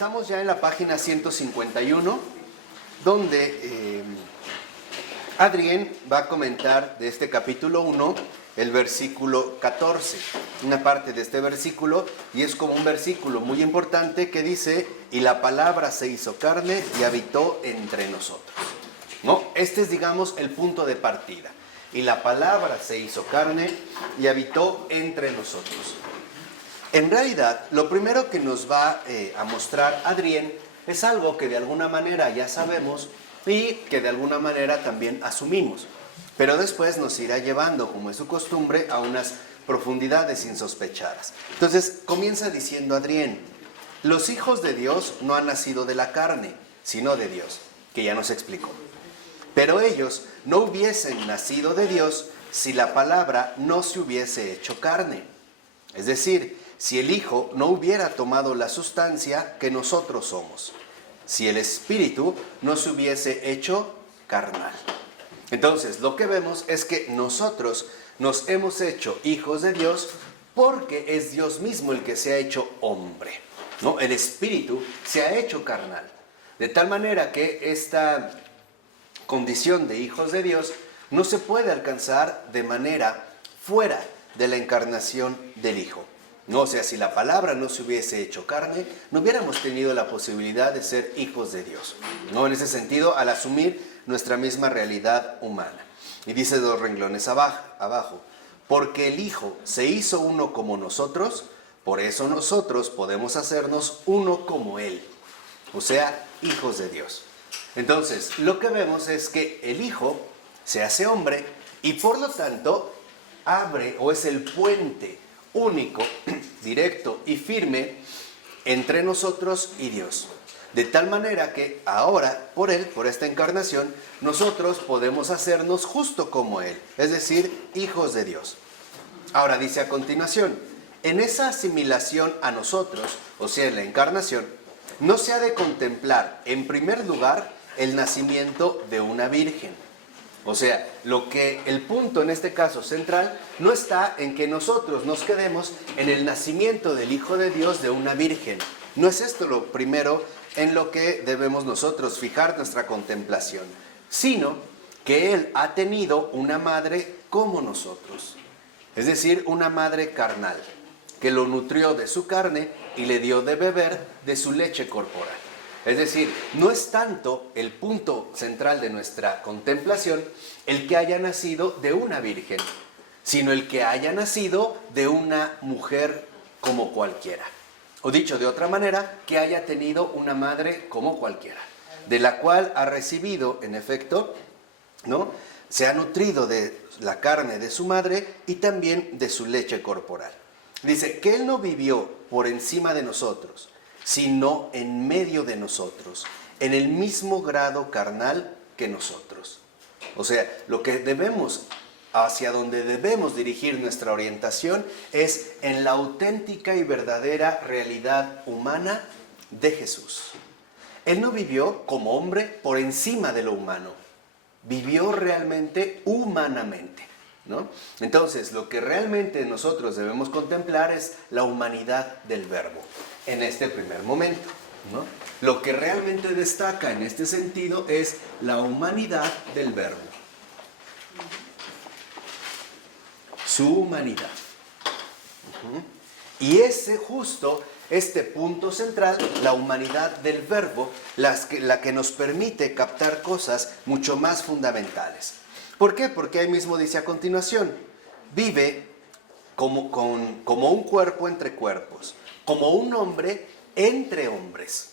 Estamos ya en la página 151, donde Adrián va a comentar de este capítulo 1 el versículo 14, una parte de este versículo, y es como un versículo muy importante que dice: y la palabra se hizo carne y habitó entre nosotros. ¿No? Este es, digamos, el punto de partida. Y la palabra se hizo carne y habitó entre nosotros. En realidad, lo primero que nos va a mostrar Adrián es algo que de alguna manera ya sabemos y que de alguna manera también asumimos. Pero después nos irá llevando, como es su costumbre, a unas profundidades insospechadas. Entonces, comienza diciendo Adrián: los hijos de Dios no han nacido de la carne, sino de Dios, que ya nos explicó. Pero ellos no hubiesen nacido de Dios si la palabra no se hubiese hecho carne. Es decir, si el Hijo no hubiera tomado la sustancia que nosotros somos, si el Espíritu no se hubiese hecho carnal. Entonces, lo que vemos es que nosotros nos hemos hecho hijos de Dios porque es Dios mismo el que se ha hecho hombre, ¿no? El Espíritu se ha hecho carnal. De tal manera que esta condición de hijos de Dios no se puede alcanzar de manera fuera de la encarnación del Hijo. No, o sea, si la palabra no se hubiese hecho carne, no hubiéramos tenido la posibilidad de ser hijos de Dios, ¿no? En ese sentido, al asumir nuestra misma realidad humana. Y dice dos renglones abajo: porque el Hijo se hizo uno como nosotros, por eso nosotros podemos hacernos uno como Él. O sea, hijos de Dios. Entonces, lo que vemos es que el Hijo se hace hombre y por lo tanto abre o es el puente único, directo y firme entre nosotros y Dios. De tal manera que ahora, por Él, por esta encarnación, nosotros podemos hacernos justo como Él, es decir, hijos de Dios. Ahora dice a continuación: en esa asimilación a nosotros, o sea, en la encarnación, no se ha de contemplar, en primer lugar, el nacimiento de una virgen. O sea, el punto en este caso central no está en que nosotros nos quedemos en el nacimiento del Hijo de Dios de una virgen. No es esto lo primero en lo que debemos nosotros fijar nuestra contemplación, sino que Él ha tenido una madre como nosotros. Es decir, una madre carnal, que lo nutrió de su carne y le dio de beber de su leche corporal. Es decir, no es tanto el punto central de nuestra contemplación el que haya nacido de una virgen, sino el que haya nacido de una mujer como cualquiera. O dicho de otra manera, que haya tenido una madre como cualquiera, de la cual ha recibido, en efecto, ¿no?, se ha nutrido de la carne de su madre y también de su leche corporal. Dice que Él no vivió por encima de nosotros, sino en medio de nosotros, en el mismo grado carnal que nosotros. O sea, lo que debemos, hacia donde debemos dirigir nuestra orientación es en la auténtica y verdadera realidad humana de Jesús. Él no vivió como hombre por encima de lo humano, vivió realmente humanamente, ¿no? Entonces, lo que realmente nosotros debemos contemplar es la humanidad del Verbo en este primer momento, ¿no? Lo que realmente destaca en este sentido es la humanidad del Verbo. Su humanidad. Y este punto central, la humanidad del Verbo, la que nos permite captar cosas mucho más fundamentales. ¿Por qué? Porque ahí mismo dice a continuación: vive como un cuerpo entre cuerpos, como un hombre entre hombres.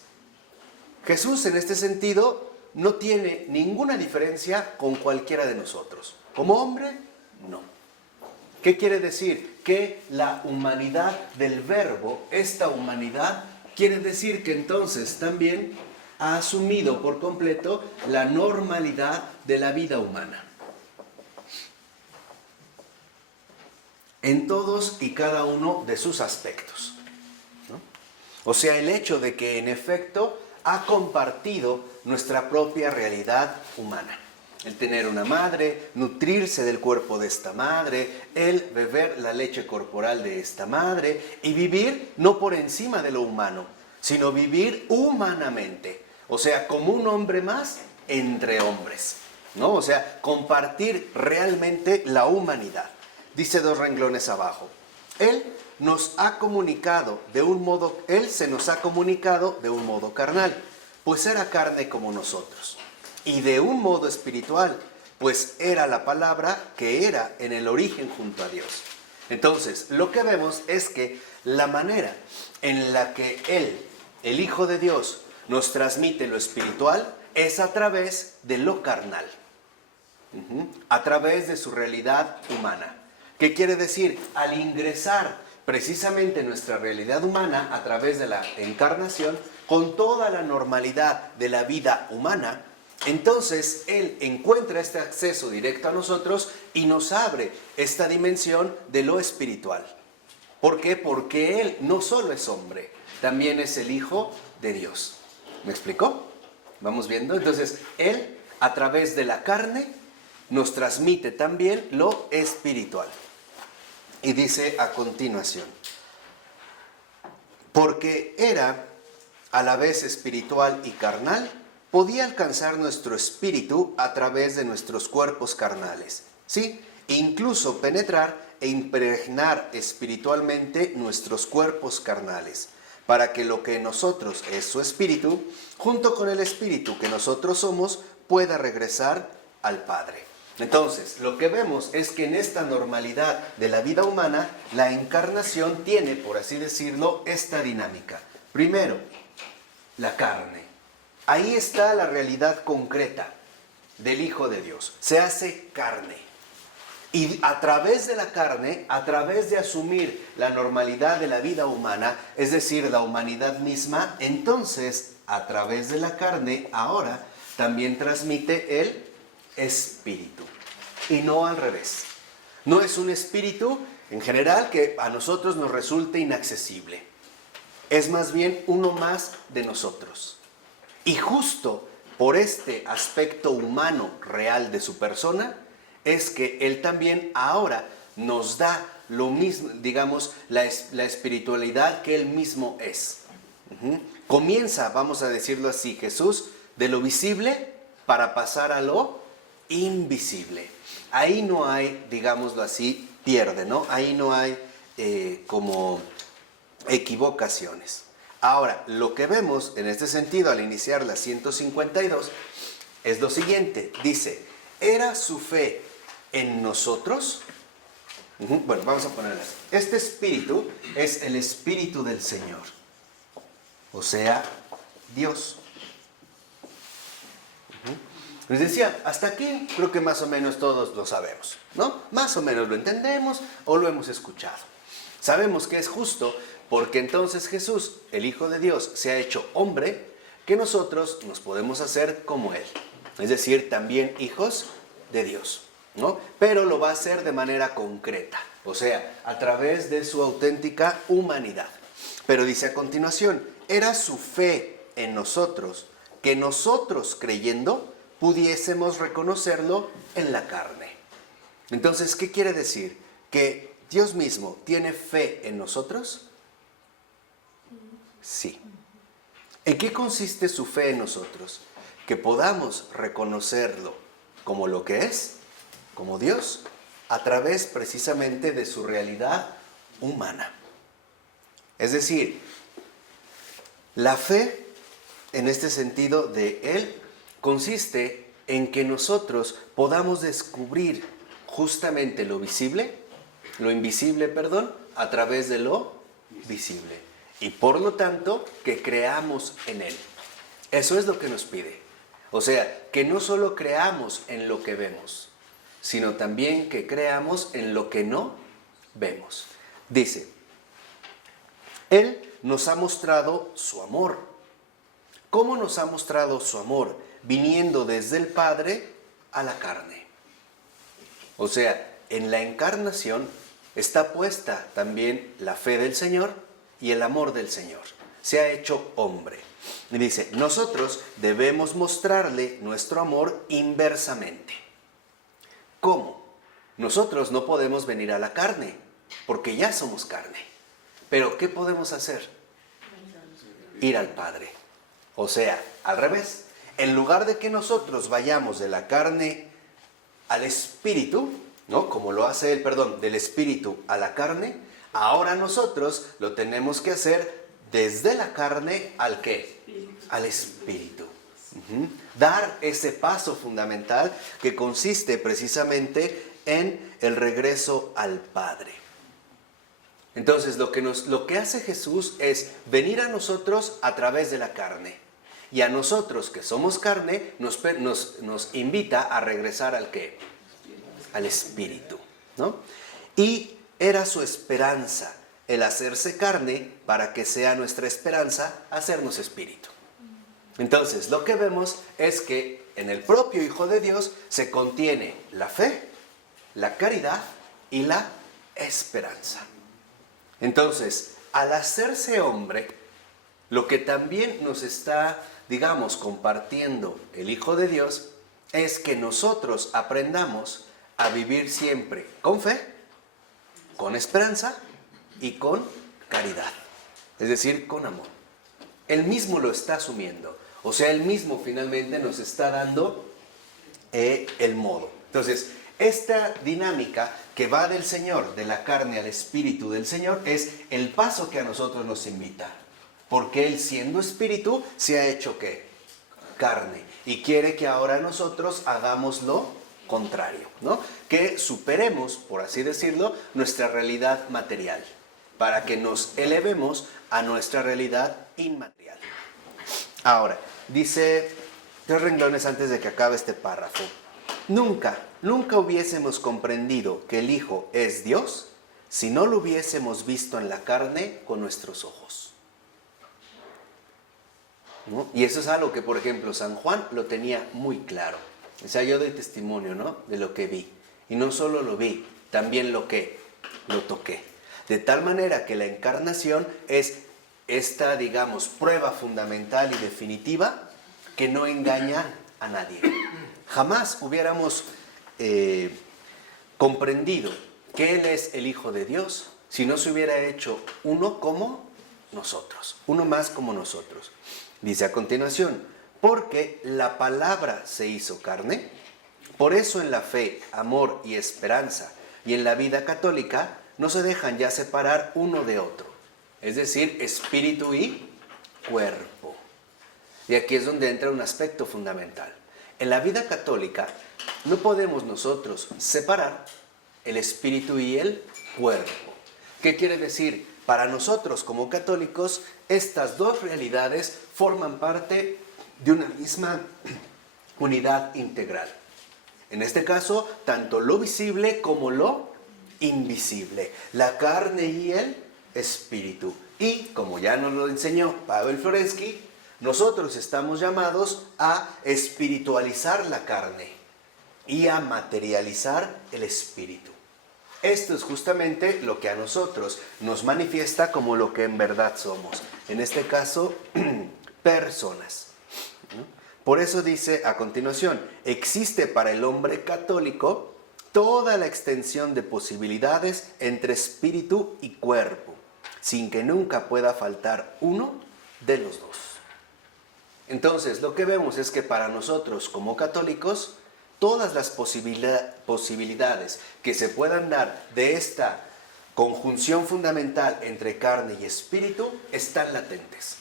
Jesús, en este sentido, no tiene ninguna diferencia con cualquiera de nosotros. Como hombre, no. ¿Qué quiere decir? Que la humanidad del Verbo, esta humanidad, quiere decir que entonces también ha asumido por completo la normalidad de la vida humana. En todos y cada uno de sus aspectos, ¿no? O sea, el hecho de que en efecto ha compartido nuestra propia realidad humana. El tener una madre, nutrirse del cuerpo de esta madre, el beber la leche corporal de esta madre y vivir no por encima de lo humano, sino vivir humanamente. O sea, como un hombre más entre hombres, ¿no? O sea, compartir realmente la humanidad. Dice 2 renglones abajo. Él se nos ha comunicado de un modo carnal, pues era carne como nosotros. Y de un modo espiritual, pues era la palabra que era en el origen junto a Dios. Entonces, lo que vemos es que la manera en la que Él, el Hijo de Dios, nos transmite lo espiritual es a través de lo carnal, a través de su realidad humana. ¿Qué quiere decir? Al ingresar precisamente en nuestra realidad humana a través de la encarnación, con toda la normalidad de la vida humana, entonces Él encuentra este acceso directo a nosotros y nos abre esta dimensión de lo espiritual. ¿Por qué? Porque Él no solo es hombre, también es el Hijo de Dios. ¿Me explicó? ¿Vamos viendo? Entonces, Él, a través de la carne, nos transmite también lo espiritual. Y dice a continuación, porque era a la vez espiritual y carnal, podía alcanzar nuestro espíritu a través de nuestros cuerpos carnales, ¿sí? E incluso penetrar e impregnar espiritualmente nuestros cuerpos carnales, para que lo que en nosotros es su espíritu, junto con el espíritu que nosotros somos, pueda regresar al Padre. Entonces, lo que vemos es que en esta normalidad de la vida humana, la encarnación tiene, por así decirlo, esta dinámica. Primero, la carne. Ahí está la realidad concreta del Hijo de Dios. Se hace carne. Y a través de la carne, a través de asumir la normalidad de la vida humana, es decir, la humanidad misma, entonces, a través de la carne, ahora también transmite el espíritu. Y no al revés. No es un espíritu, en general, que a nosotros nos resulte inaccesible. Es más bien uno más de nosotros. Y justo por este aspecto humano real de su persona, es que Él también ahora nos da lo mismo, digamos, la espiritualidad que Él mismo es. Comienza, vamos a decirlo así, Jesús, de lo visible para pasar a lo invisible. Ahí no hay, digámoslo así, pierde, ¿no? Ahí no hay como equivocaciones. Ahora, lo que vemos en este sentido al iniciar la 152 es lo siguiente. Dice, ¿era su fe en nosotros? Bueno, vamos a ponerlas. Este espíritu es el espíritu del Señor. O sea, Dios. Les decía, hasta aquí creo que más o menos todos lo sabemos, ¿no? Más o menos lo entendemos o lo hemos escuchado. Sabemos que es justo porque entonces Jesús, el Hijo de Dios, se ha hecho hombre, que nosotros nos podemos hacer como Él. Es decir, también hijos de Dios, ¿no? Pero lo va a hacer de manera concreta, o sea, a través de su auténtica humanidad. Pero dice a continuación, era su fe en nosotros, que nosotros creyendo pudiésemos reconocerlo en la carne. Entonces, ¿qué quiere decir? ¿Que Dios mismo tiene fe en nosotros? Sí. ¿En qué consiste su fe en nosotros? Que podamos reconocerlo como lo que es, como Dios, a través precisamente de su realidad humana. Es decir, la fe, en este sentido de Él, consiste en que nosotros podamos descubrir justamente lo invisible, a través de lo visible. Y por lo tanto, que creamos en Él. Eso es lo que nos pide. O sea, que no solo creamos en lo que vemos, sino también que creamos en lo que no vemos. Dice, Él nos ha mostrado su amor. ¿Cómo nos ha mostrado su amor? Viniendo desde el Padre a la carne. O sea, en la encarnación está puesta también la fe del Señor y el amor del Señor. Se ha hecho hombre. Y dice, nosotros debemos mostrarle nuestro amor inversamente. ¿Cómo? Nosotros no podemos venir a la carne, porque ya somos carne. Pero ¿qué podemos hacer? ir al Padre. O sea, al revés. En lugar de que nosotros vayamos de la carne al espíritu, ¿no? Como lo hace él, perdón, del espíritu a la carne, ahora nosotros lo tenemos que hacer desde la carne ¿al qué? Al espíritu. Dar ese paso fundamental que consiste precisamente en el regreso al Padre. Entonces lo que hace Jesús es venir a nosotros a través de la carne. Y a nosotros que somos carne nos invita a regresar ¿al qué? Al espíritu, ¿no? Y era su esperanza el hacerse carne para que sea nuestra esperanza hacernos espíritu. Entonces, lo que vemos es que en el propio Hijo de Dios se contiene la fe, la caridad y la esperanza. Entonces, al hacerse hombre, lo que también nos está, digamos, compartiendo el Hijo de Dios es que nosotros aprendamos a vivir siempre con fe, con esperanza y con caridad. Es decir, con amor. Él mismo lo está asumiendo. O sea, él mismo finalmente nos está dando el modo. Entonces, esta dinámica que va del Señor, de la carne al espíritu del Señor, es el paso que a nosotros nos invita. Porque Él, siendo espíritu, se ha hecho ¿qué? Carne. Y quiere que ahora nosotros hagamos lo contrario, ¿no? Que superemos, por así decirlo, nuestra realidad material, para que nos elevemos a nuestra realidad inmaterial. Ahora, dice 3 renglones antes de que acabe este párrafo. Nunca hubiésemos comprendido que el Hijo es Dios si no lo hubiésemos visto en la carne con nuestros ojos. ¿No? Y eso es algo que, por ejemplo, San Juan lo tenía muy claro. O sea, yo doy testimonio, ¿no?, de lo que vi. Y no solo lo vi, también lo toqué. De tal manera que la encarnación es esta, digamos, prueba fundamental y definitiva que no engaña a nadie. Jamás hubiéramos comprendido que Él es el Hijo de Dios si no se hubiera hecho uno como nosotros, uno más como nosotros. Dice a continuación, porque la palabra se hizo carne, por eso en la fe, amor y esperanza y en la vida católica no se dejan ya separar uno de otro, es decir, espíritu y cuerpo. Y aquí es donde entra un aspecto fundamental. En la vida católica no podemos nosotros separar el espíritu y el cuerpo. ¿Qué quiere decir? Para nosotros como católicos, estas dos realidades forman parte de una misma unidad integral. En este caso, tanto lo visible como lo invisible, la carne y el espíritu. Y, como ya nos lo enseñó Pavel Florensky, nosotros estamos llamados a espiritualizar la carne y a materializar el espíritu. Esto es justamente lo que a nosotros nos manifiesta como lo que en verdad somos. En este caso, personas. Por eso dice a continuación, existe para el hombre católico toda la extensión de posibilidades entre espíritu y cuerpo, sin que nunca pueda faltar uno de los dos. Entonces, lo que vemos es que para nosotros como católicos, todas las posibilidades que se puedan dar de esta conjunción fundamental entre carne y espíritu están latentes.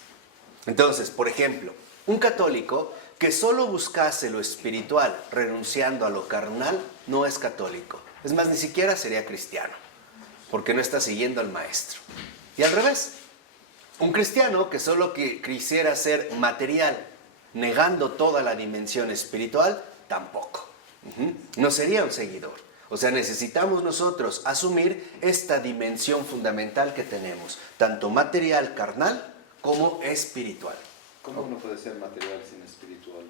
Entonces, por ejemplo, un católico que solo buscase lo espiritual renunciando a lo carnal no es católico. Es más, ni siquiera sería cristiano, porque no está siguiendo al maestro. Y al revés, un cristiano que solo quisiera ser material, negando toda la dimensión espiritual, tampoco. No sería un seguidor. O sea, necesitamos nosotros asumir esta dimensión fundamental que tenemos, tanto material, carnal, como espiritual. ¿Cómo uno puede ser material sin espiritual?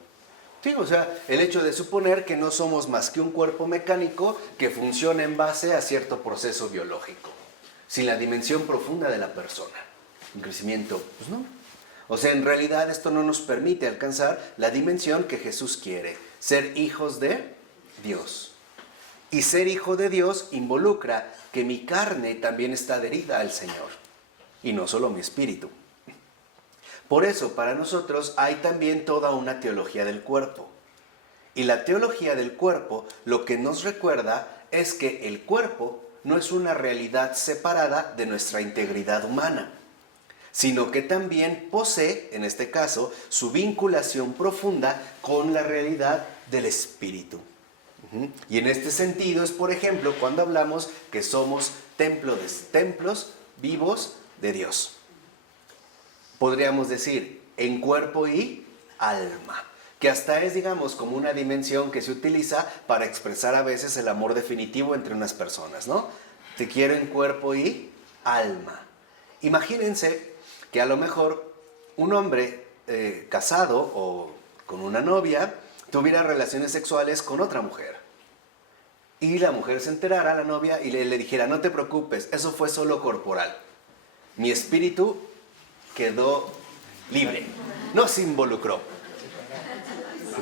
Sí, o sea, el hecho de suponer que no somos más que un cuerpo mecánico que funciona en base a cierto proceso biológico, sin la dimensión profunda de la persona. Un crecimiento, pues no. O sea, en realidad esto no nos permite alcanzar la dimensión que Jesús quiere, ser hijos de Dios. Y ser hijo de Dios involucra que mi carne también está adherida al Señor, y no solo mi espíritu. Por eso, para nosotros hay también toda una teología del cuerpo. Y la teología del cuerpo lo que nos recuerda es que el cuerpo no es una realidad separada de nuestra integridad humana, sino que también posee, en este caso, su vinculación profunda con la realidad del espíritu. Y en este sentido es, por ejemplo, cuando hablamos que somos templos vivos de Dios. Podríamos decir, en cuerpo y alma, que hasta es, digamos, como una dimensión que se utiliza para expresar a veces el amor definitivo entre unas personas, ¿no? Te quiero en cuerpo y alma. Imagínense que a lo mejor un hombre casado o con una novia tuviera relaciones sexuales con otra mujer. Y la mujer se enterara, la novia, y le dijera, no te preocupes, eso fue solo corporal. Mi espíritu quedó libre, no se involucró.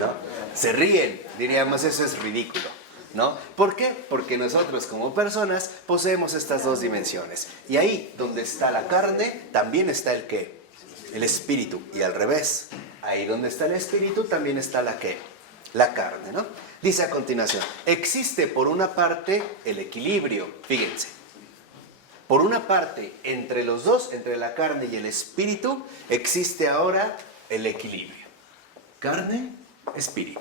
¿No? Se ríen, diríamos, eso es ridículo, ¿no? ¿Por qué? Porque nosotros como personas poseemos estas dos dimensiones. Y ahí donde está la carne, también está el ¿qué? El espíritu. Y al revés, ahí donde está el espíritu, también está la ¿qué? La carne, ¿no? Dice a continuación, existe por una parte el equilibrio, fíjense. Por una parte, entre los dos, entre la carne y el espíritu, existe ahora el equilibrio. Carne, espíritu.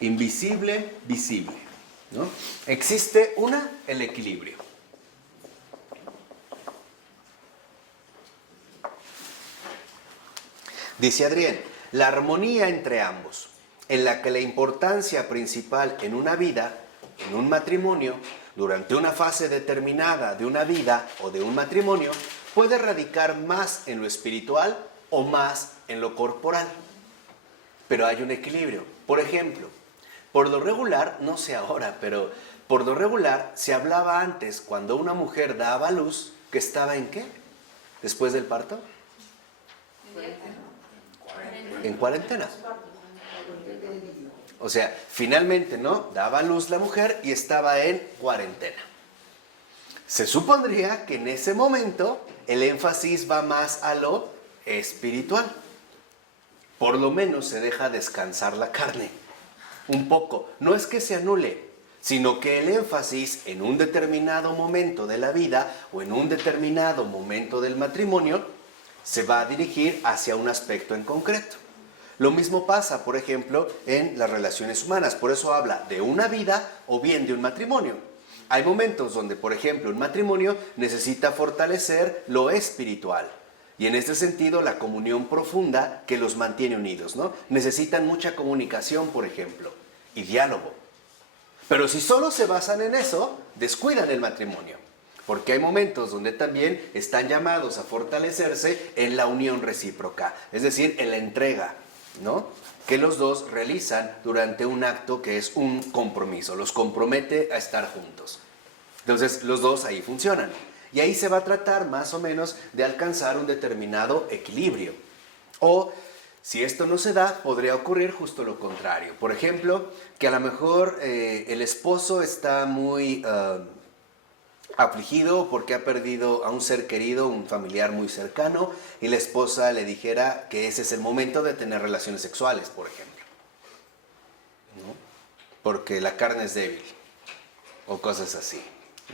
Invisible, visible, ¿no? Existe el equilibrio. Dice Adrián, la armonía entre ambos, en la que la importancia principal en una vida, en un matrimonio, durante una fase determinada de una vida o de un matrimonio, puede radicar más en lo espiritual o más en lo corporal. Pero hay un equilibrio. Por ejemplo, por lo regular, no sé ahora, pero por lo regular se hablaba antes, cuando una mujer daba a luz, que estaba ¿en qué? Después del parto. En cuarentena. O sea, finalmente, ¿no? Daba a luz la mujer y estaba en cuarentena. Se supondría que en ese momento el énfasis va más a lo espiritual. Por lo menos se deja descansar la carne. Un poco. No es que se anule, sino que el énfasis en un determinado momento de la vida o en un determinado momento del matrimonio se va a dirigir hacia un aspecto en concreto. Lo mismo pasa, por ejemplo, en las relaciones humanas. Por eso habla de una vida o bien de un matrimonio. Hay momentos donde, por ejemplo, un matrimonio necesita fortalecer lo espiritual. Y en este sentido, la comunión profunda que los mantiene unidos, ¿no? Necesitan mucha comunicación, por ejemplo, y diálogo. Pero si solo se basan en eso, descuidan el matrimonio. Porque hay momentos donde también están llamados a fortalecerse en la unión recíproca, es decir, en la entrega, ¿no? Que los dos realizan durante un acto que es un compromiso, los compromete a estar juntos. Entonces, los dos ahí funcionan. Y ahí se va a tratar más o menos de alcanzar un determinado equilibrio. O, si esto no se da, podría ocurrir justo lo contrario. Por ejemplo, que a lo mejor el esposo está muy afligido porque ha perdido a un ser querido, un familiar muy cercano, y la esposa le dijera que ese es el momento de tener relaciones sexuales, por ejemplo, ¿no? Porque la carne es débil, o cosas así,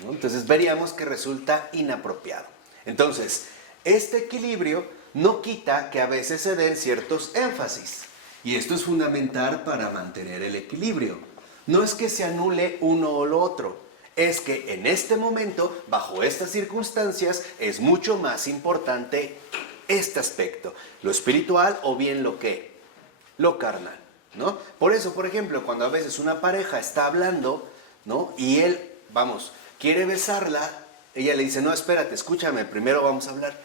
¿no? Entonces veríamos que resulta inapropiado. Entonces, este equilibrio no quita que a veces se den ciertos énfasis, y esto es fundamental para mantener el equilibrio. No es que se anule uno o lo otro, es que en este momento, bajo estas circunstancias, es mucho más importante este aspecto, lo espiritual o bien lo carnal, ¿no? Por eso, por ejemplo, cuando a veces una pareja está hablando, ¿no? Y él, quiere besarla, ella le dice, no, espérate, escúchame, primero vamos a hablar.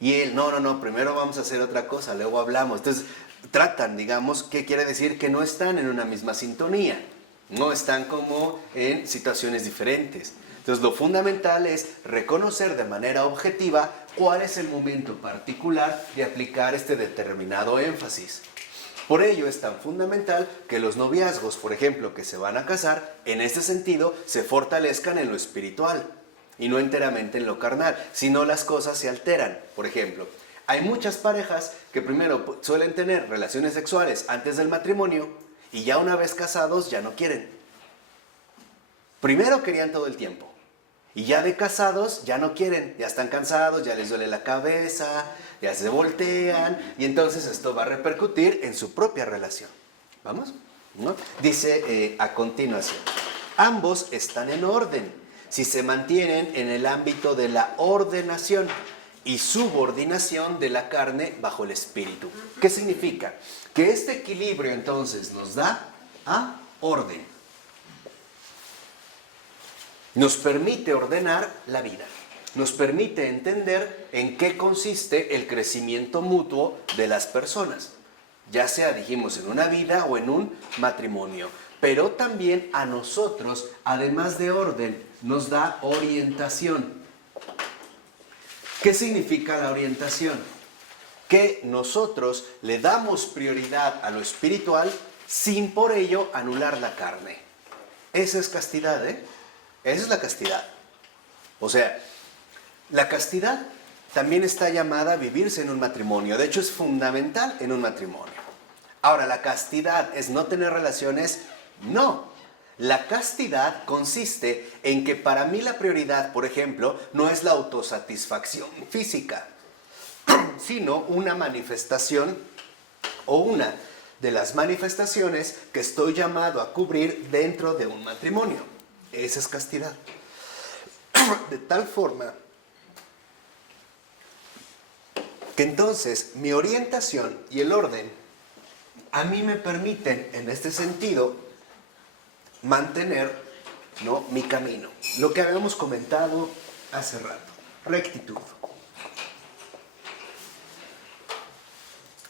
Y él, no, primero vamos a hacer otra cosa, luego hablamos. Entonces, tratan, digamos, ¿qué quiere decir? Que no están en una misma sintonía. No están como en situaciones diferentes. Entonces, lo fundamental es reconocer de manera objetiva cuál es el momento particular de aplicar este determinado énfasis. Por ello es tan fundamental que los noviazgos, por ejemplo, que se van a casar, en este sentido, se fortalezcan en lo espiritual y no enteramente en lo carnal, si no las cosas se alteran. Por ejemplo, Hay muchas parejas que primero suelen tener relaciones sexuales antes del matrimonio y ya una vez casados ya no quieren. Primero querían todo el tiempo y ya de casados ya no quieren, ya están cansados, ya les duele la cabeza, ya se voltean y entonces esto va a repercutir en su propia relación. ¿Vamos? ¿No? Dice a continuación, ambos están en orden si se mantienen en el ámbito de la ordenación y subordinación de la carne bajo el espíritu. ¿Qué significa? Que este equilibrio entonces nos da a orden. Nos permite ordenar la vida. Nos permite entender en qué consiste el crecimiento mutuo de las personas. Ya sea, dijimos, en una vida o en un matrimonio. Pero también a nosotros, además de orden, nos da orientación. ¿Qué significa la orientación? Que nosotros le damos prioridad a lo espiritual sin por ello anular la carne. Esa es castidad, ¿eh? Esa es la castidad. O sea, la castidad también está llamada a vivirse en un matrimonio. De hecho, es fundamental en un matrimonio. Ahora, ¿la castidad es no tener relaciones? No. La castidad consiste en que para mí la prioridad, por ejemplo, no es la autosatisfacción física, sino una manifestación o una de las manifestaciones que estoy llamado a cubrir dentro de un matrimonio. Esa es castidad. De tal forma que entonces mi orientación y el orden a mí me permiten, en este sentido, mantener, ¿no?, mi camino. Lo que habíamos comentado hace rato, rectitud.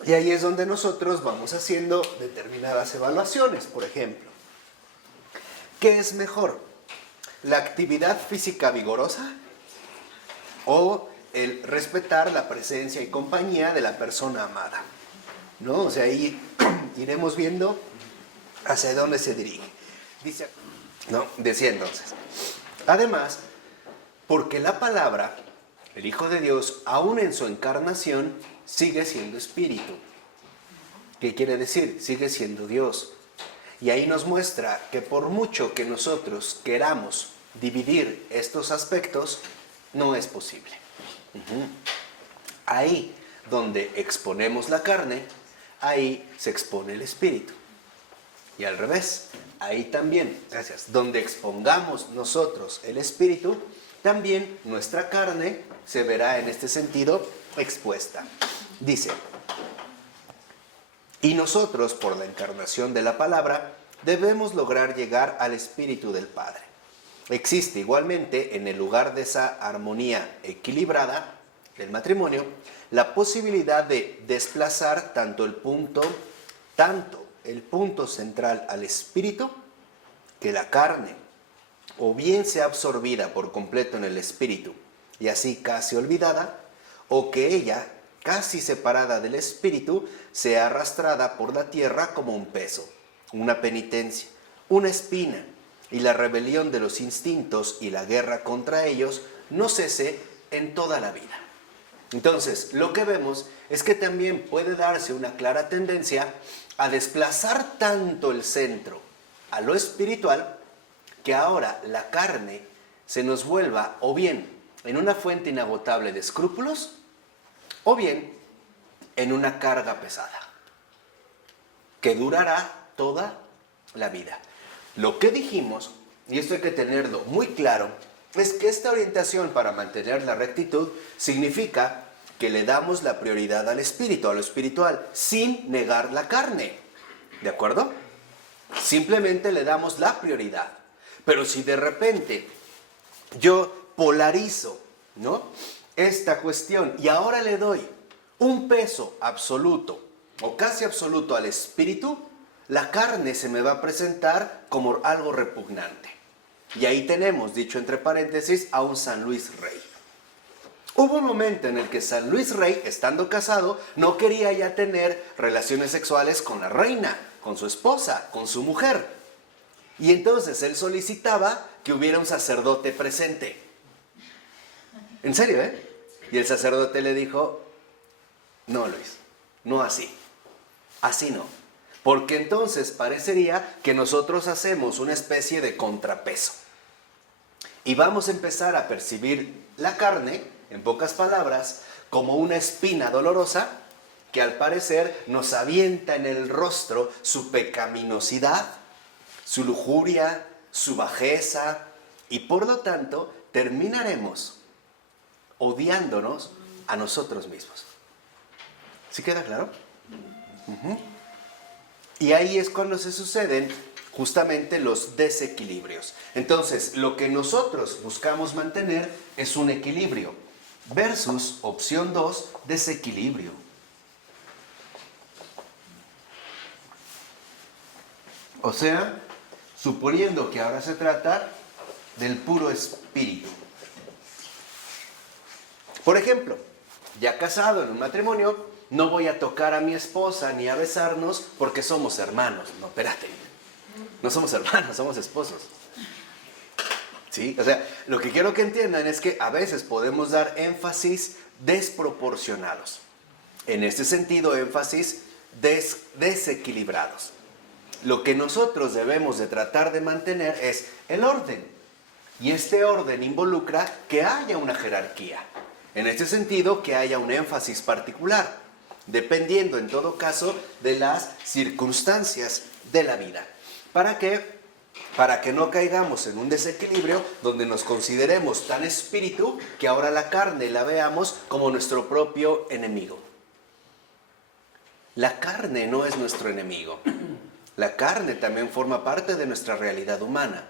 Y ahí es donde nosotros vamos haciendo determinadas evaluaciones, por ejemplo. ¿Qué es mejor? ¿La actividad física vigorosa o el respetar la presencia y compañía de la persona amada? ¿No? O sea, ahí iremos viendo hacia dónde se dirige. Dice, ¿no? Decía entonces, además, porque la palabra, el Hijo de Dios, aún en su encarnación, sigue siendo espíritu. ¿Qué quiere decir? Sigue siendo Dios. Y ahí nos muestra que por mucho que nosotros queramos dividir estos aspectos, no es posible. Ahí donde exponemos la carne, ahí se expone el espíritu. Y al revés, ahí también, gracias, donde expongamos nosotros el espíritu, también nuestra carne se verá en este sentido expuesta. Dice, y nosotros, por la encarnación de la palabra, debemos lograr llegar al espíritu del Padre. Existe igualmente en el lugar de esa armonía equilibrada del matrimonio, la posibilidad de desplazar tanto el punto central al espíritu, que la carne, o bien sea absorbida por completo en el espíritu y así casi olvidada, o que ella, casi separada del espíritu, sea arrastrada por la tierra como un peso, una penitencia, una espina, y la rebelión de los instintos y la guerra contra ellos no cese en toda la vida. Entonces, lo que vemos es que también puede darse una clara tendencia a desplazar tanto el centro a lo espiritual, que ahora la carne se nos vuelva o bien en una fuente inagotable de escrúpulos, o bien en una carga pesada, que durará toda la vida. Lo que dijimos, y esto hay que tenerlo muy claro, es que esta orientación para mantener la rectitud significa que le damos la prioridad al espíritu, a lo espiritual, sin negar la carne. ¿De acuerdo? Simplemente le damos la prioridad. Pero si de repente yo polarizo, ¿no?, esta cuestión y ahora le doy un peso absoluto o casi absoluto al espíritu, la carne se me va a presentar como algo repugnante. Y ahí tenemos, dicho entre paréntesis, a un San Luis Rey. Hubo un momento en el que San Luis Rey, estando casado, no quería ya tener relaciones sexuales con la reina, con su esposa, con su mujer. Y entonces él solicitaba que hubiera un sacerdote presente. En serio, ¿eh? Y el sacerdote le dijo, No, Luis, no así. Así no. Porque entonces parecería que nosotros hacemos una especie de contrapeso. Y vamos a empezar a percibir la carne, en pocas palabras, como una espina dolorosa que al parecer nos avienta en el rostro su pecaminosidad, su lujuria, su bajeza, y por lo tanto terminaremos odiándonos a nosotros mismos. ¿Sí queda claro? Y ahí es cuando se suceden justamente los desequilibrios. Entonces, lo que nosotros buscamos mantener es un equilibrio versus opción 2, desequilibrio. O sea, suponiendo que ahora se trata del puro espíritu. Por ejemplo, ya casado en un matrimonio, no voy a tocar a mi esposa ni a besarnos porque somos hermanos. No, espérate. No somos hermanos, somos esposos. ¿Sí? O sea, lo que quiero que entiendan es que a veces podemos dar énfasis desproporcionados. En este sentido, énfasis desequilibrados. Lo que nosotros debemos de tratar de mantener es el orden. Y este orden involucra que haya una jerarquía. En este sentido, que haya un énfasis particular, dependiendo en todo caso de las circunstancias de la vida. ¿Para qué? Para que no caigamos en un desequilibrio donde nos consideremos tan espíritu que ahora la carne la veamos como nuestro propio enemigo. La carne no es nuestro enemigo. La carne también forma parte de nuestra realidad humana.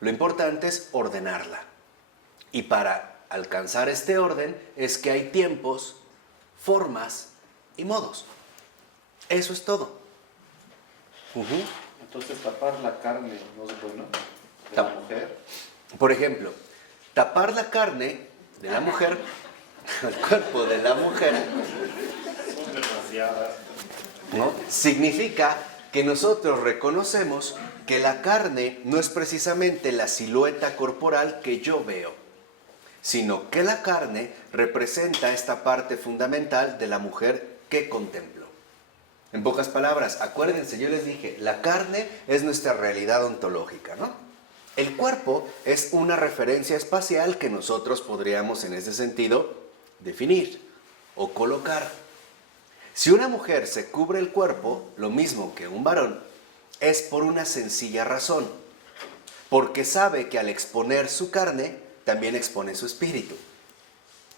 Lo importante es ordenarla. Y para alcanzar este orden es que hay tiempos, formas y modos. Eso es todo. Entonces tapar la carne no es bueno de la mujer. Por ejemplo, tapar la carne de la mujer, el cuerpo de la mujer, ¿no? Significa que nosotros reconocemos que la carne no es precisamente la silueta corporal que yo veo, sino que la carne representa esta parte fundamental de la mujer que contemplo. En pocas palabras, acuérdense, yo les dije, la carne es nuestra realidad ontológica, ¿no? El cuerpo es una referencia espacial que nosotros podríamos en ese sentido definir o colocar. Si una mujer se cubre el cuerpo, lo mismo que un varón, es por una sencilla razón, porque sabe que al exponer su carne, también expone su espíritu.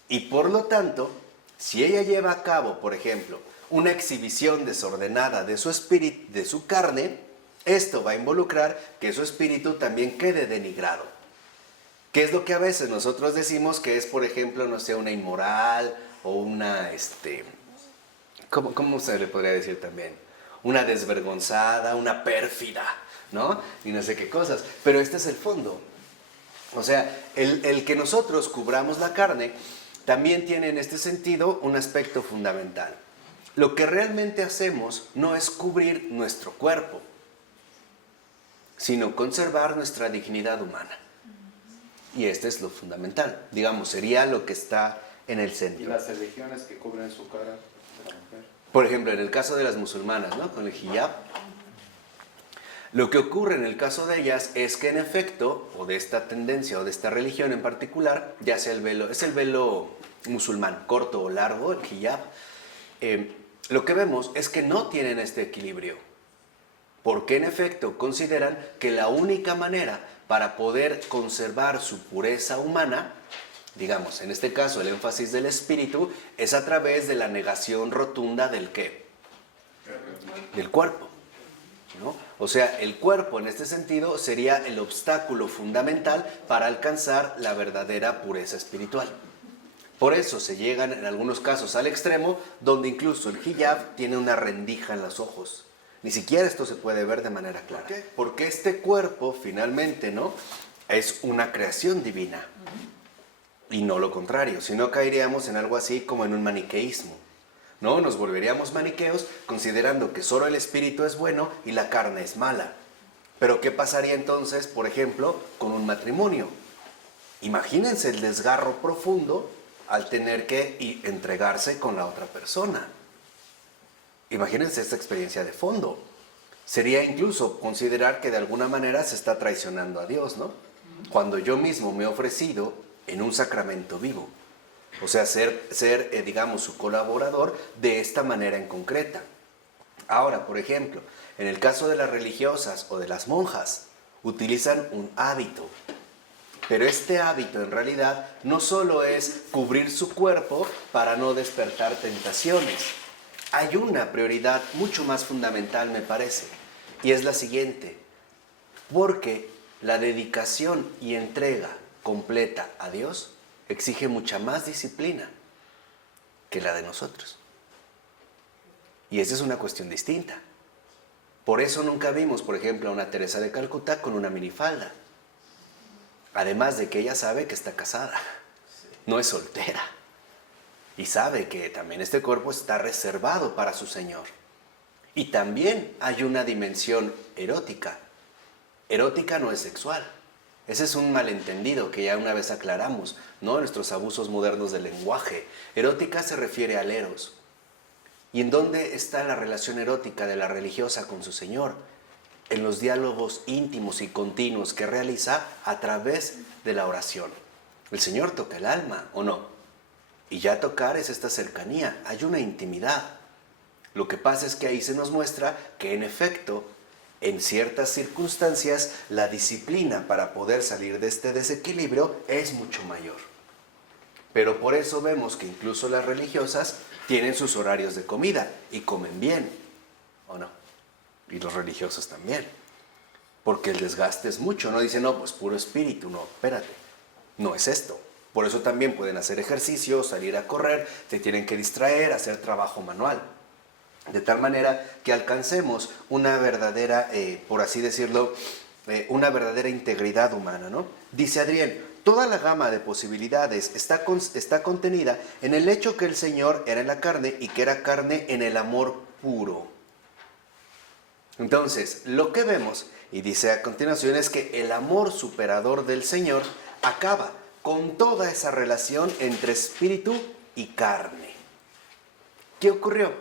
Y por lo tanto, si ella lleva a cabo, por ejemplo, una exhibición desordenada de su espíritu, de su carne, esto va a involucrar que su espíritu también quede denigrado. ¿Qué es lo que a veces nosotros decimos que es, por ejemplo, no sé, una inmoral o una, ¿cómo se le podría decir también? Una desvergonzada, una pérfida, ¿no? Y no sé qué cosas. Pero este es el fondo. O sea, el que nosotros cubramos la carne también tiene en este sentido un aspecto fundamental. Lo que realmente hacemos no es cubrir nuestro cuerpo, sino conservar nuestra dignidad humana. Y este es lo fundamental. Digamos, sería lo que está en el centro. ¿Y las religiones que cubren su cara de la mujer? Por ejemplo, en el caso de las musulmanas, ¿no? Con el hijab. Lo que ocurre en el caso de ellas es que en efecto, o de esta tendencia o de esta religión en particular, ya sea el velo, es el velo musulmán, corto o largo, el hijab, lo que vemos es que no tienen este equilibrio, porque en efecto consideran que la única manera para poder conservar su pureza humana, digamos, en este caso el énfasis del espíritu, es a través de la negación rotunda del ¿qué? Del cuerpo, ¿no? O sea, el cuerpo en este sentido sería el obstáculo fundamental para alcanzar la verdadera pureza espiritual. Por eso se llegan en algunos casos al extremo donde incluso el hijab tiene una rendija en los ojos. Ni siquiera esto se puede ver de manera clara. ¿Por qué? Porque este cuerpo finalmente, ¿no?, es una creación divina. Y no lo contrario, si no caeríamos en algo así como en un maniqueísmo, ¿no? Nos volveríamos maniqueos considerando que solo el espíritu es bueno y la carne es mala. Pero ¿qué pasaría entonces, por ejemplo, con un matrimonio? Imagínense el desgarro profundo al tener que entregarse con la otra persona. Imagínense esta experiencia de fondo. Sería incluso considerar que de alguna manera se está traicionando a Dios, ¿no? Cuando yo mismo me he ofrecido en un sacramento vivo. O sea, ser digamos, su colaborador de esta manera en concreta. Ahora, por ejemplo, en el caso de las religiosas o de las monjas, utilizan un hábito. Pero este hábito en realidad no solo es cubrir su cuerpo para no despertar tentaciones. Hay una prioridad mucho más fundamental, me parece, y es la siguiente. Porque la dedicación y entrega completa a Dios exige mucha más disciplina que la de nosotros. Y esa es una cuestión distinta. Por eso nunca vimos, por ejemplo, a una Teresa de Calcuta con una minifalda. Además de que ella sabe que está casada, no es soltera. Y sabe que también este cuerpo está reservado para su Señor. Y también hay una dimensión erótica. Erótica no es sexual. Ese es un malentendido que ya una vez aclaramos, ¿no? En nuestros abusos modernos del lenguaje. Erótica se refiere al eros. ¿Y en dónde está la relación erótica de la religiosa con su Señor? En los diálogos íntimos y continuos que realiza a través de la oración. El Señor toca el alma, ¿o no? Y ya tocar es esta cercanía, hay una intimidad. Lo que pasa es que ahí se nos muestra que en efecto, en ciertas circunstancias, la disciplina para poder salir de este desequilibrio es mucho mayor. Pero por eso vemos que incluso las religiosas tienen sus horarios de comida y comen bien, ¿o no? Y los religiosos también. Porque el desgaste es mucho, no dicen, no, pues puro espíritu, no, espérate, no es esto. Por eso también pueden hacer ejercicio, salir a correr, se tienen que distraer, hacer trabajo manual. De tal manera que alcancemos una verdadera, por así decirlo, una verdadera integridad humana, ¿no? Dice Adrián, toda la gama de posibilidades está contenida en el hecho que el Señor era en la carne y que era carne en el amor puro. Entonces, lo que vemos, y dice a continuación, es que el amor superador del Señor acaba con toda esa relación entre espíritu y carne. ¿Qué ocurrió?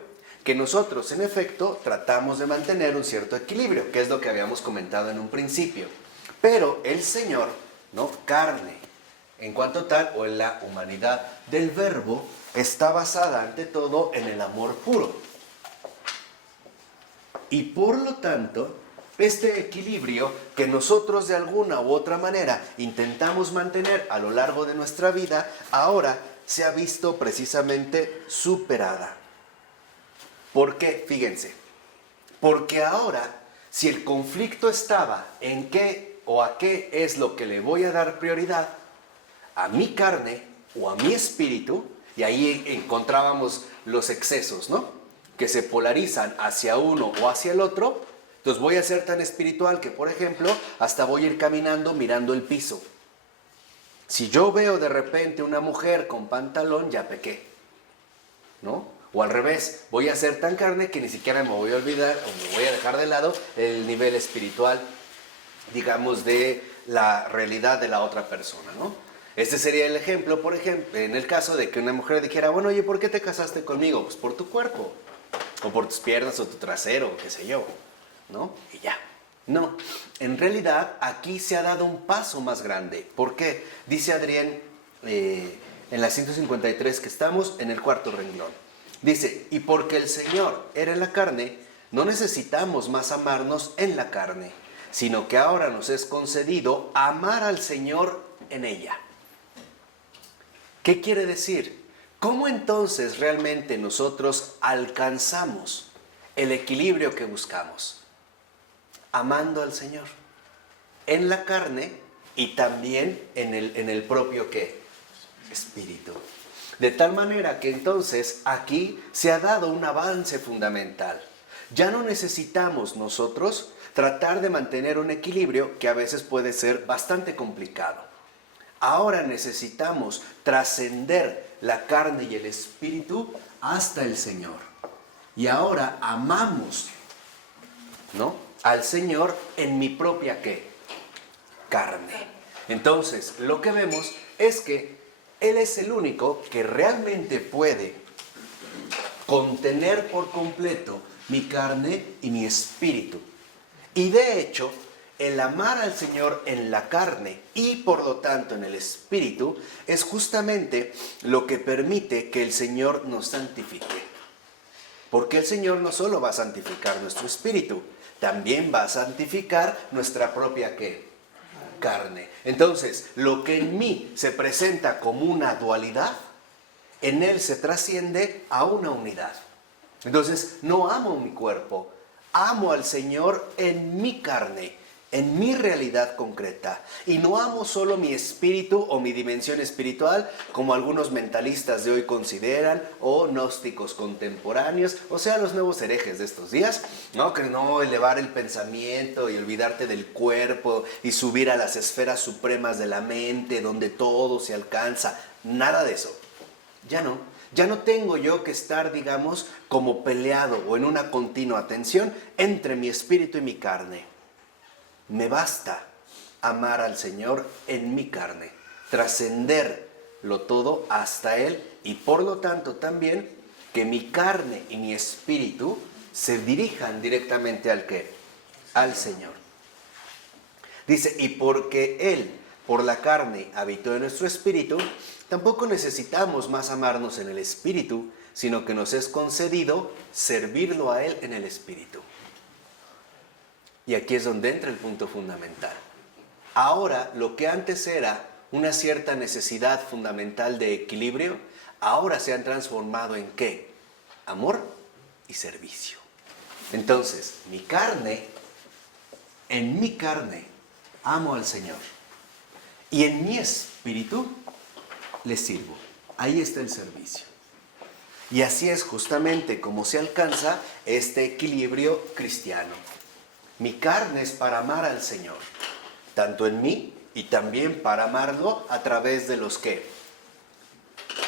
Que nosotros, en efecto, tratamos de mantener un cierto equilibrio, que es lo que habíamos comentado en un principio. Pero el Señor, ¿no? Carne, en cuanto tal, o en la humanidad del Verbo, está basada ante todo en el amor puro. Y por lo tanto, este equilibrio que nosotros de alguna u otra manera intentamos mantener a lo largo de nuestra vida, ahora se ha visto precisamente superada. ¿Por qué? Fíjense, porque ahora, si el conflicto estaba en qué o a qué es lo que le voy a dar prioridad, a mi carne o a mi espíritu, y ahí encontrábamos los excesos, ¿no? Que se polarizan hacia uno o hacia el otro. Entonces voy a ser tan espiritual que, por ejemplo, hasta voy a ir caminando mirando el piso. Si yo veo de repente una mujer con pantalón, ya pequé, ¿no? O al revés, voy a ser tan carne que ni siquiera me voy a olvidar o me voy a dejar de lado el nivel espiritual, digamos, de la realidad de la otra persona, ¿no? Este sería el ejemplo, por ejemplo, en el caso de que una mujer dijera, bueno, oye, ¿por qué te casaste conmigo? Pues por tu cuerpo, o por tus piernas, o tu trasero, o qué sé yo, ¿no? Y ya. No, en realidad aquí se ha dado un paso más grande. ¿Por qué? Dice Adrián en la 153 que estamos en el cuarto renglón. Dice, y porque el Señor era en la carne, no necesitamos más amarnos en la carne, sino que ahora nos es concedido amar al Señor en ella. ¿Qué quiere decir? ¿Cómo entonces realmente nosotros alcanzamos el equilibrio que buscamos? Amando al Señor en la carne y también en el propio ¿qué? Espíritu. De tal manera que entonces aquí se ha dado un avance fundamental. Ya no necesitamos nosotros tratar de mantener un equilibrio que a veces puede ser bastante complicado. Ahora necesitamos trascender la carne y el espíritu hasta el Señor. Y ahora amamos, ¿no?, al Señor en mi propia ¿qué? Carne. Entonces, lo que vemos es que Él es el único que realmente puede contener por completo mi carne y mi espíritu. Y de hecho, el amar al Señor en la carne y por lo tanto en el espíritu es justamente lo que permite que el Señor nos santifique. Porque el Señor no solo va a santificar nuestro espíritu, también va a santificar nuestra propia ¿qué? Carne. Entonces, lo que en mí se presenta como una dualidad, en Él se trasciende a una unidad. Entonces, no amo mi cuerpo, amo al Señor en mi carne, en mi realidad concreta. Y no amo solo mi espíritu o mi dimensión espiritual, como algunos mentalistas de hoy consideran, o gnósticos contemporáneos, o sea, los nuevos herejes de estos días, ¿no? Que no elevar el pensamiento y olvidarte del cuerpo y subir a las esferas supremas de la mente, donde todo se alcanza. Nada de eso. Ya no tengo yo que estar, digamos, como peleado o en una continua tensión entre mi espíritu y mi carne. Me basta amar al Señor en mi carne, trascenderlo todo hasta Él y por lo tanto también que mi carne y mi espíritu se dirijan directamente al ¿qué? Al Señor. Dice, y porque Él por la carne habitó en nuestro espíritu, tampoco necesitamos más amarnos en el espíritu, sino que nos es concedido servirlo a Él en el espíritu. Y aquí es donde entra el punto fundamental. Ahora, lo que antes era una cierta necesidad fundamental de equilibrio, ahora se han transformado en ¿qué? Amor y servicio. Entonces, en mi carne, amo al Señor. Y en mi espíritu, le sirvo. Ahí está el servicio. Y así es justamente como se alcanza este equilibrio cristiano. Mi carne es para amar al Señor, tanto en mí y también para amarlo a través de los ¿qué?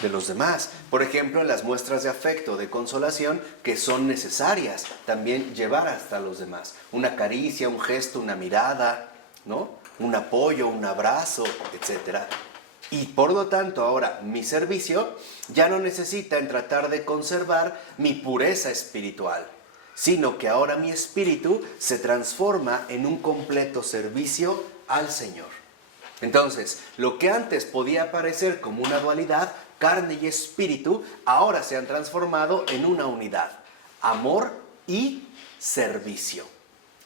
De los demás. Por ejemplo, las muestras de afecto, de consolación, que son necesarias también llevar hasta los demás. Una caricia, un gesto, una mirada, ¿no? Un apoyo, un abrazo, etc. Y por lo tanto, ahora mi servicio ya no necesita en tratar de conservar mi pureza espiritual, sino que ahora mi espíritu se transforma en un completo servicio al Señor. Entonces, lo que antes podía parecer como una dualidad, carne y espíritu, ahora se han transformado en una unidad, amor y servicio.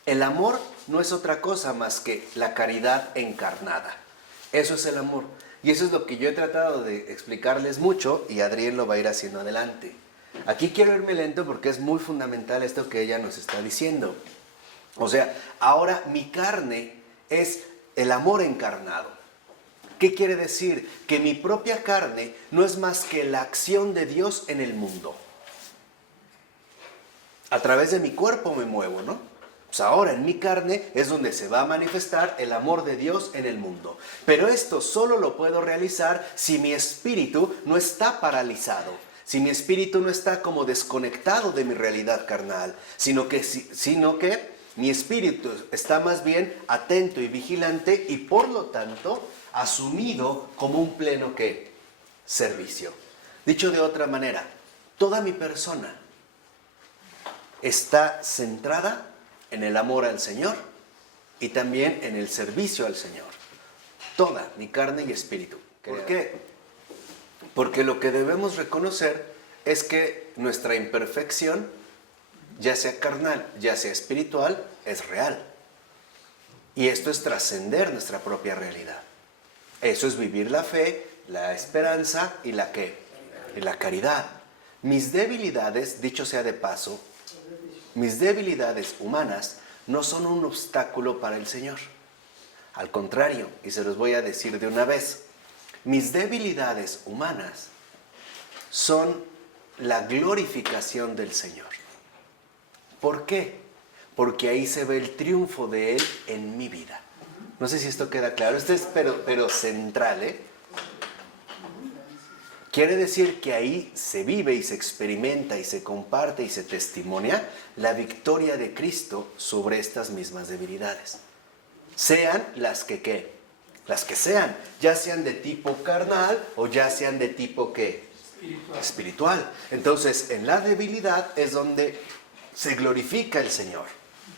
El amor no es otra cosa más que la caridad encarnada. Eso es el amor. Y eso es lo que yo he tratado de explicarles mucho y Adrián lo va a ir haciendo adelante. Aquí quiero irme lento porque es muy fundamental esto que ella nos está diciendo. O sea, ahora mi carne es el amor encarnado. ¿Qué quiere decir? Que mi propia carne no es más que la acción de Dios en el mundo. A través de mi cuerpo me muevo, ¿no? Pues ahora en mi carne es donde se va a manifestar el amor de Dios en el mundo. Pero esto solo lo puedo realizar si mi espíritu no está paralizado. Si mi espíritu no está como desconectado de mi realidad carnal, sino que mi espíritu está más bien atento y vigilante y por lo tanto asumido como un pleno ¿qué? Servicio. Dicho de otra manera, toda mi persona está centrada en el amor al Señor y también en el servicio al Señor. Toda mi carne y espíritu. ¿Por qué? Porque lo que debemos reconocer es que nuestra imperfección, ya sea carnal, ya sea espiritual, es real. Y esto es trascender nuestra propia realidad. Eso es vivir la fe, la esperanza y la ¿qué? Y la caridad. Mis debilidades, dicho sea de paso, mis debilidades humanas no son un obstáculo para el Señor. Al contrario, y se los voy a decir de una vez, mis debilidades humanas son la glorificación del Señor. ¿Por qué? Porque ahí se ve el triunfo de Él en mi vida. No sé si esto queda claro. Esto es pero central, ¿eh? Quiere decir que ahí se vive y se experimenta y se comparte y se testimonia la victoria de Cristo sobre estas mismas debilidades. Sean las que ¿qué? las que sean, ya sean de tipo carnal o ya sean de tipo ¿qué? Espiritual. Entonces, en la debilidad es donde se glorifica el Señor.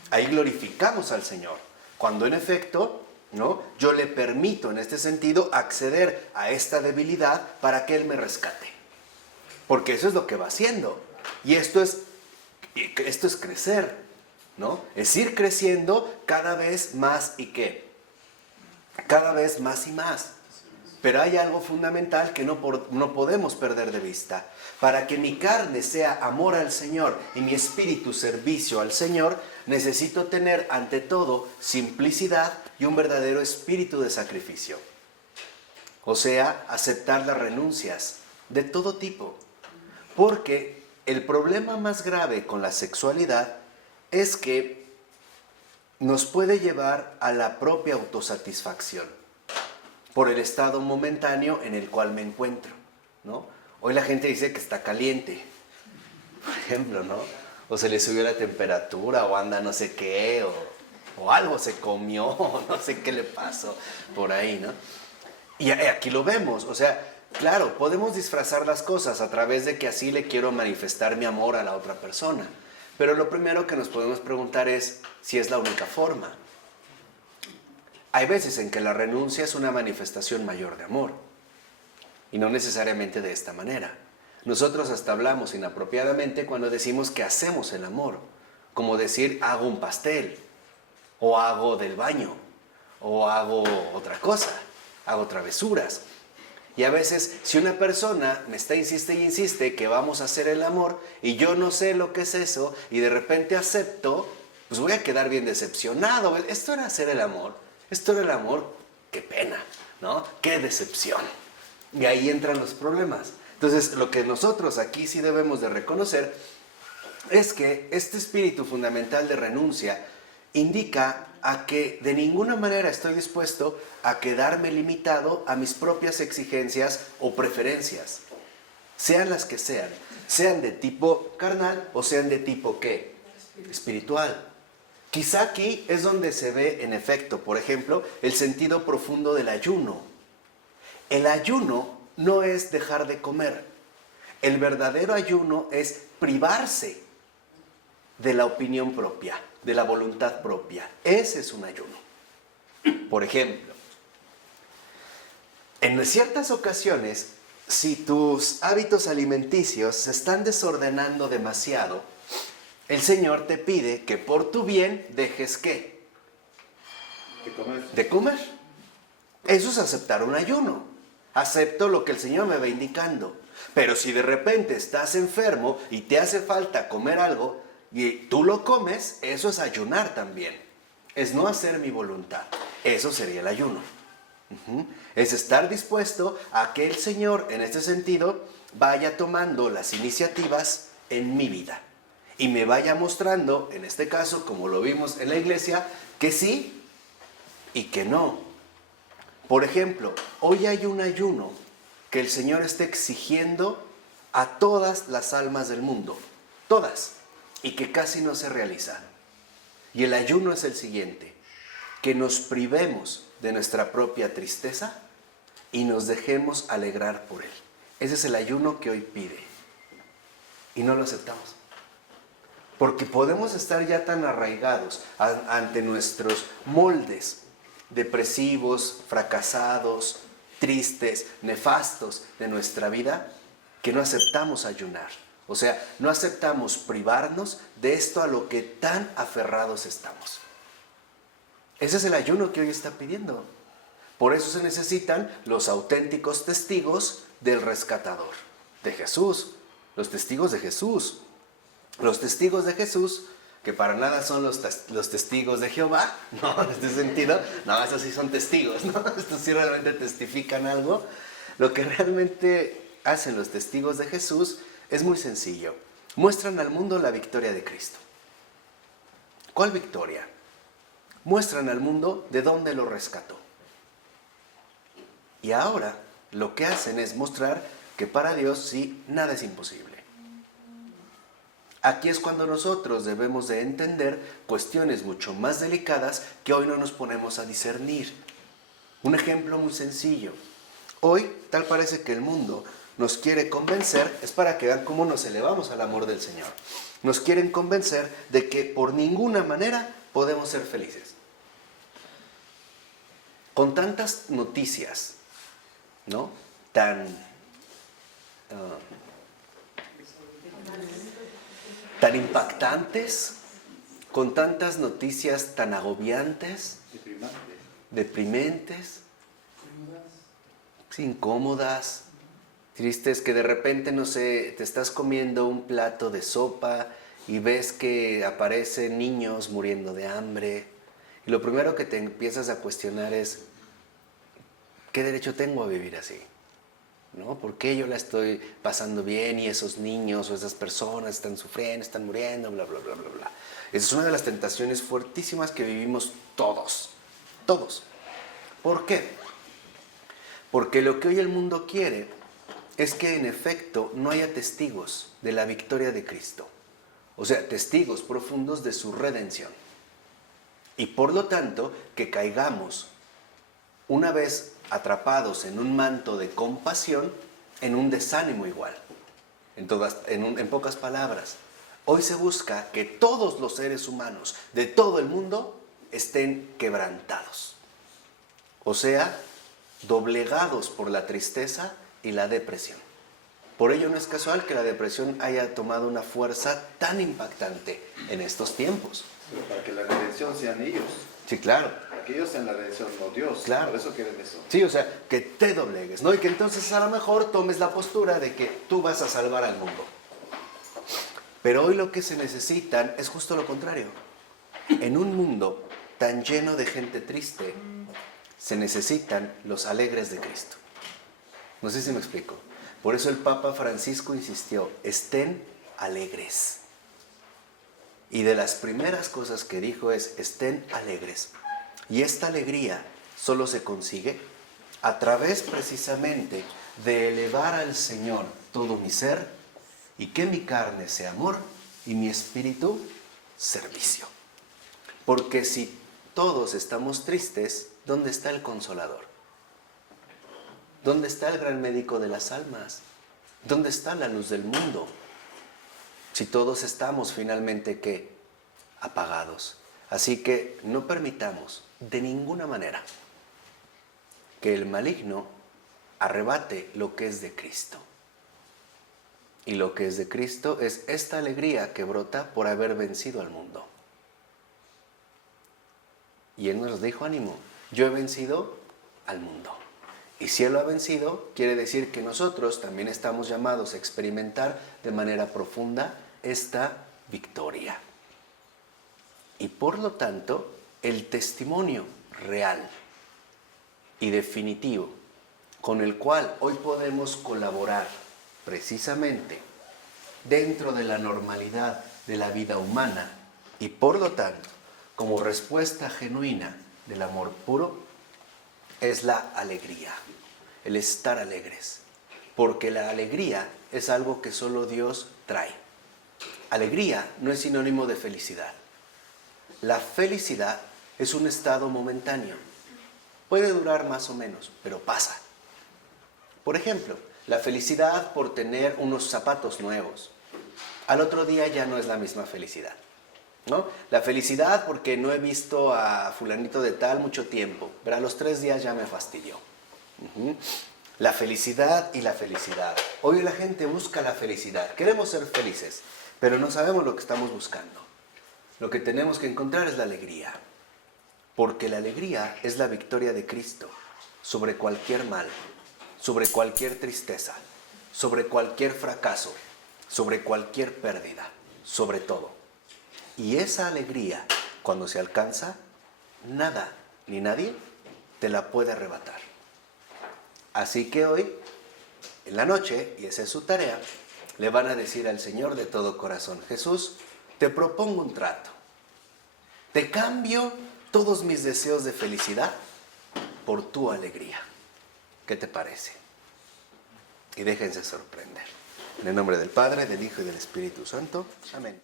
Ahí glorificamos al Señor. Cuando en efecto, ¿no?, yo le permito en este sentido acceder a esta debilidad para que Él me rescate. Porque eso es lo que va haciendo. Y esto es crecer, ¿no? Es ir creciendo cada vez más y ¿qué? Cada vez más y más. Pero hay algo fundamental que no podemos perder de vista. Para que mi carne sea amor al Señor y mi espíritu servicio al Señor, necesito tener ante todo simplicidad y un verdadero espíritu de sacrificio. O sea, aceptar las renuncias de todo tipo. Porque el problema más grave con la sexualidad es que nos puede llevar a la propia autosatisfacción por el estado momentáneo en el cual me encuentro, ¿no? Hoy la gente dice que está caliente, por ejemplo, ¿no? O se le subió la temperatura, o anda no sé qué, o algo se comió, o no sé qué le pasó por ahí, ¿no? Y aquí lo vemos, o sea, claro, podemos disfrazar las cosas a través de que así le quiero manifestar mi amor a la otra persona, pero lo primero que nos podemos preguntar es si es la única forma. Hay veces en que la renuncia es una manifestación mayor de amor, y no necesariamente de esta manera. Nosotros hasta hablamos inapropiadamente cuando decimos que hacemos el amor, como decir hago un pastel, o hago del baño, o hago otra cosa, hago travesuras. Y a veces, si una persona me está insiste y insiste que vamos a hacer el amor, y yo no sé lo que es eso, y de repente acepto, pues voy a quedar bien decepcionado. Esto era hacer el amor. Esto era el amor, qué pena, ¿no? Qué decepción. Y ahí entran los problemas. Entonces, lo que nosotros aquí sí debemos de reconocer es que este espíritu fundamental de renuncia indica a que de ninguna manera estoy dispuesto a quedarme limitado a mis propias exigencias o preferencias, sean las que sean de tipo carnal o sean de tipo ¿qué? Espiritual. Quizá aquí es donde se ve en efecto, por ejemplo, el sentido profundo del ayuno. El ayuno no es dejar de comer. El verdadero ayuno es privarse de la opinión propia, de la voluntad propia. Ese es un ayuno. Por ejemplo, en ciertas ocasiones, si tus hábitos alimenticios se están desordenando demasiado, el Señor te pide que por tu bien dejes ¿qué? De comer. De comer. Eso es aceptar un ayuno. Acepto lo que el Señor me va indicando. Pero si de repente estás enfermo y te hace falta comer algo y tú lo comes, eso es ayunar también. Es no hacer mi voluntad. Eso sería el ayuno. Es estar dispuesto a que el Señor, en este sentido, vaya tomando las iniciativas en mi vida. Y me vaya mostrando, en este caso, como lo vimos en la iglesia, que sí y que no. Por ejemplo, hoy hay un ayuno que el Señor está exigiendo a todas las almas del mundo, todas, y que casi no se realiza. Y el ayuno es el siguiente: que nos privemos de nuestra propia tristeza y nos dejemos alegrar por Él. Ese es el ayuno que hoy pide. Y no lo aceptamos. Porque podemos estar ya tan arraigados ante nuestros moldes depresivos, fracasados, tristes, nefastos de nuestra vida, que no aceptamos ayunar. O sea, no aceptamos privarnos de esto a lo que tan aferrados estamos. Ese es el ayuno que hoy está pidiendo. Por eso se necesitan los auténticos testigos del rescatador, de Jesús, los testigos de Jesús. Los testigos de Jesús, que para nada son los testigos de Jehová, no, en este sentido, no, estos sí son testigos, ¿no? Estos sí realmente testifican algo. Lo que realmente hacen los testigos de Jesús es muy sencillo. Muestran al mundo la victoria de Cristo. ¿Cuál victoria? Muestran al mundo de dónde lo rescató. Y ahora lo que hacen es mostrar que para Dios sí, nada es imposible. Aquí es cuando nosotros debemos de entender cuestiones mucho más delicadas que hoy no nos ponemos a discernir. Un ejemplo muy sencillo. Hoy, tal parece que el mundo nos quiere convencer, es para que vean cómo nos elevamos al amor del Señor. Nos quieren convencer de que por ninguna manera podemos ser felices. Con tantas noticias, ¿no? Tan impactantes, con tantas noticias tan agobiantes, deprimentes, incómodas, tristes, que de repente, no sé, te estás comiendo un plato de sopa y ves que aparecen niños muriendo de hambre, y lo primero que te empiezas a cuestionar es, ¿qué derecho tengo a vivir así? ¿No? ¿Por qué yo la estoy pasando bien y esos niños o esas personas están sufriendo, están muriendo, bla, bla, bla, bla, bla? Esa es una de las tentaciones fuertísimas que vivimos todos, todos. ¿Por qué? Porque lo que hoy el mundo quiere es que en efecto no haya testigos de la victoria de Cristo. O sea, testigos profundos de su redención. Y por lo tanto, que caigamos, una vez atrapados en un manto de compasión, en un desánimo igual. En pocas palabras, hoy se busca que todos los seres humanos de todo el mundo estén quebrantados. O sea, doblegados por la tristeza y la depresión. Por ello no es casual que la depresión haya tomado una fuerza tan impactante en estos tiempos. Pero para que la redención sean ellos. Sí, claro. Para que ellos sean la redención, no Dios. Claro. Por eso quieren eso. Sí, o sea, que te doblegues, ¿no? Y que entonces a lo mejor tomes la postura de que tú vas a salvar al mundo. Pero hoy lo que se necesitan es justo lo contrario. En un mundo tan lleno de gente triste, se necesitan los alegres de Cristo. No sé si me explico. Por eso el Papa Francisco insistió, estén alegres. Y de las primeras cosas que dijo es, estén alegres. Y esta alegría solo se consigue a través precisamente de elevar al Señor todo mi ser y que mi carne sea amor y mi espíritu servicio. Porque si todos estamos tristes, ¿dónde está el consolador? ¿Dónde está el gran médico de las almas? ¿Dónde está la luz del mundo? Si todos estamos finalmente, ¿qué? Apagados. Así que no permitamos de ninguna manera que el maligno arrebate lo que es de Cristo. Y lo que es de Cristo es esta alegría que brota por haber vencido al mundo. Y Él nos dijo, ánimo, yo he vencido al mundo. Y si Él lo ha vencido, quiere decir que nosotros también estamos llamados a experimentar de manera profunda esta victoria. Y por lo tanto, el testimonio real y definitivo con el cual hoy podemos colaborar precisamente dentro de la normalidad de la vida humana y por lo tanto, como respuesta genuina del amor puro, es la alegría, el estar alegres. Porque la alegría es algo que solo Dios trae. Alegría no es sinónimo de felicidad. La felicidad es un estado momentáneo. Puede durar más o menos, pero pasa. Por ejemplo, la felicidad por tener unos zapatos nuevos. Al otro día ya no es la misma felicidad, ¿no? La felicidad porque no he visto a fulanito de tal mucho tiempo, pero a los 3 días ya me fastidió. La felicidad y la felicidad. Hoy la gente busca la felicidad. Queremos ser felices, pero no sabemos lo que estamos buscando. Lo que tenemos que encontrar es la alegría. Porque la alegría es la victoria de Cristo sobre cualquier mal, sobre cualquier tristeza, sobre cualquier fracaso, sobre cualquier pérdida, sobre todo. Y esa alegría, cuando se alcanza, nada ni nadie te la puede arrebatar. Así que hoy, en la noche, y esa es su tarea, le van a decir al Señor de todo corazón, Jesús, te propongo un trato. Te cambio todos mis deseos de felicidad por tu alegría. ¿Qué te parece? Y déjense sorprender. En el nombre del Padre, del Hijo y del Espíritu Santo. Amén.